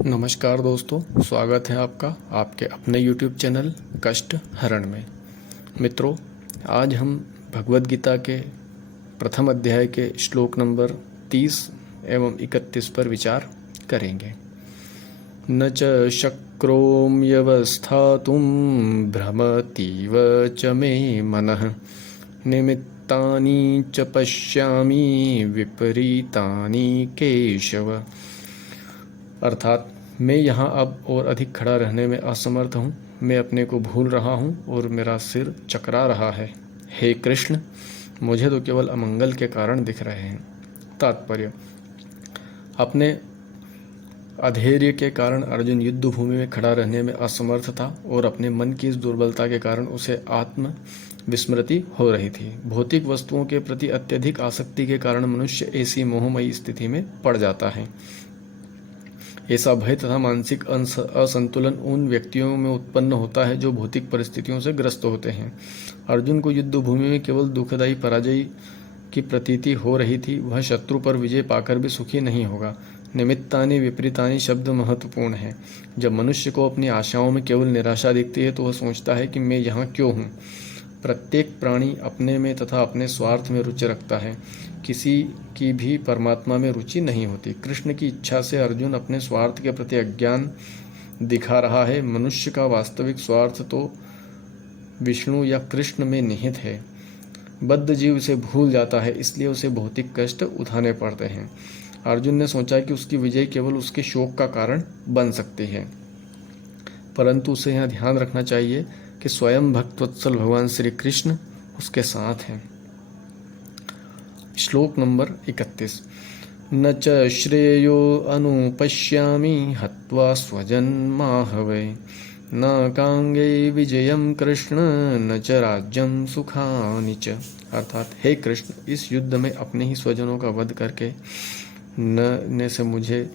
नमस्कार दोस्तों, स्वागत है आपका आपके अपने YouTube चैनल कष्ट हरण में। मित्रों, आज हम भगवद गीता के प्रथम अध्याय के श्लोक नंबर 30 एवं 31 पर विचार करेंगे। न च शक्रोम्यवस्थातुं भ्रमतीव च मे मनः निमित्तानि च पश्यामि विपरीतानि केशव। अर्थात मैं यहाँ अब और अधिक खड़ा रहने में असमर्थ हूँ, मैं अपने को भूल रहा हूँ और मेरा सिर चकरा रहा है। हे कृष्ण, मुझे तो केवल अमंगल के कारण दिख रहे हैं। तात्पर्य: अपने अधैर्य के कारण अर्जुन युद्ध भूमि में खड़ा रहने में असमर्थ था और अपने मन की इस दुर्बलता के कारण उसे आत्म विस्मृति हो रही थी। भौतिक वस्तुओं के प्रति अत्यधिक आसक्ति के कारण मनुष्य ऐसी मोहमयी स्थिति में पड़ जाता है। ऐसा भय तथा मानसिक असंतुलन उन व्यक्तियों में उत्पन्न होता है जो भौतिक परिस्थितियों से ग्रस्त होते हैं। अर्जुन को युद्ध भूमि में केवल दुखदायी पराजय की प्रतीति हो रही थी, वह शत्रु पर विजय पाकर भी सुखी नहीं होगा। निमित्तानि विपरीतानि शब्द महत्वपूर्ण है। जब मनुष्य को अपनी आशाओं में केवल निराशा दिखती है तो वह सोचता है कि मैं यहाँ क्यों हूँ। प्रत्येक प्राणी अपने में तथा अपने स्वार्थ में रुचि रखता है, किसी की भी परमात्मा में रुचि नहीं होती। कृष्ण की इच्छा से अर्जुन अपने स्वार्थ के प्रति अज्ञान दिखा रहा है। मनुष्य का वास्तविक स्वार्थ तो विष्णु या कृष्ण में निहित है। बद्ध जीव इसे भूल जाता है, इसलिए उसे भौतिक कष्ट उठाने पड़ते हैं। अर्जुन ने सोचा कि उसकी विजय केवल उसके शोक का कारण बन सकती है, परंतु उसे यह ध्यान रखना चाहिए कि स्वयं भक्तवत्सल भगवान श्री कृष्ण उसके साथ हैं। श्लोक नंबर 31। न च श्रेयो अनुपश्यामि हत्वा स्वजन्माहवे न कांगे विजयम कृष्ण न च राज्यम सुखानि च। अर्थात, हे कृष्ण, इस युद्ध में अपने ही स्वजनों का वध करके न से मुझे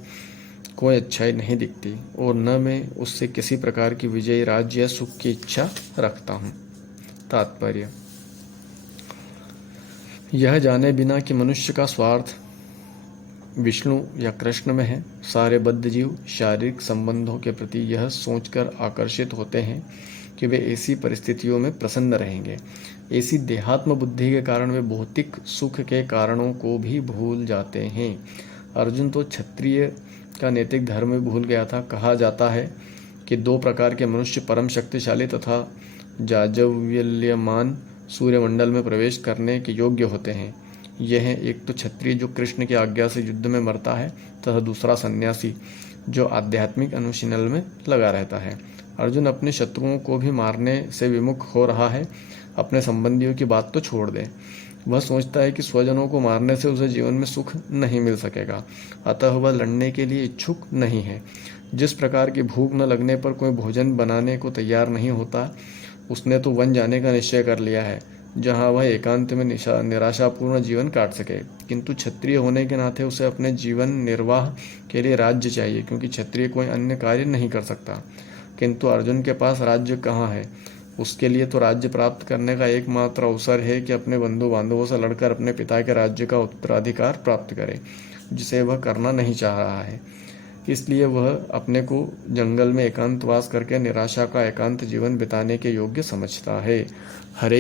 कोई अच्छाई नहीं दिखती और न मैं उससे किसी प्रकार की विजय, राज्य या सुख की इच्छा रखता हूँ। तात्पर्य: यह जाने बिना कि मनुष्य का स्वार्थ विष्णु या कृष्ण में है, सारे बद्ध जीव शारीरिक संबंधों के प्रति यह सोचकर आकर्षित होते हैं कि वे ऐसी परिस्थितियों में प्रसन्न रहेंगे। ऐसी देहात्म बुद्धि के कारण वे भौतिक सुख के कारणों को भी भूल जाते हैं। अर्जुन तो क्षत्रिय का नैतिक धर्म भी भूल गया था। कहा जाता है कि दो प्रकार के मनुष्य परम शक्तिशाली तथा जाज्वल्यमान सूर्यमंडल में प्रवेश करने के योग्य होते हैं। यह है, एक तो क्षत्रिय जो कृष्ण की आज्ञा से युद्ध में मरता है तथा दूसरा सन्यासी जो आध्यात्मिक अनुशीलन में लगा रहता है। अर्जुन अपने शत्रुओं को भी मारने से विमुख हो रहा है। अपने संबंधियों की बात तो छोड़ दे, वह सोचता है कि स्वजनों को मारने से उसे जीवन में सुख नहीं मिल सकेगा, अतः वह लड़ने के लिए इच्छुक नहीं है। जिस प्रकार की भूख न लगने पर कोई भोजन बनाने को तैयार नहीं होता, उसने तो वन जाने का निश्चय कर लिया है, जहाँ वह एकांत में निराशापूर्ण जीवन काट सके। किंतु क्षत्रिय होने के नाते उसे अपने जीवन निर्वाह के लिए राज्य चाहिए, क्योंकि क्षत्रिय कोई अन्य कार्य नहीं कर सकता। किंतु अर्जुन के पास राज्य कहाँ है? उसके लिए तो राज्य प्राप्त करने का एकमात्र अवसर है कि अपने बंधु बांधवों से लड़कर अपने पिता के राज्य का उत्तराधिकार प्राप्त करे, जिसे वह करना नहीं चाह रहा है। इसलिए वह अपने को जंगल में एकांतवास करके निराशा का एकांत जीवन बिताने के योग्य समझता है। हरे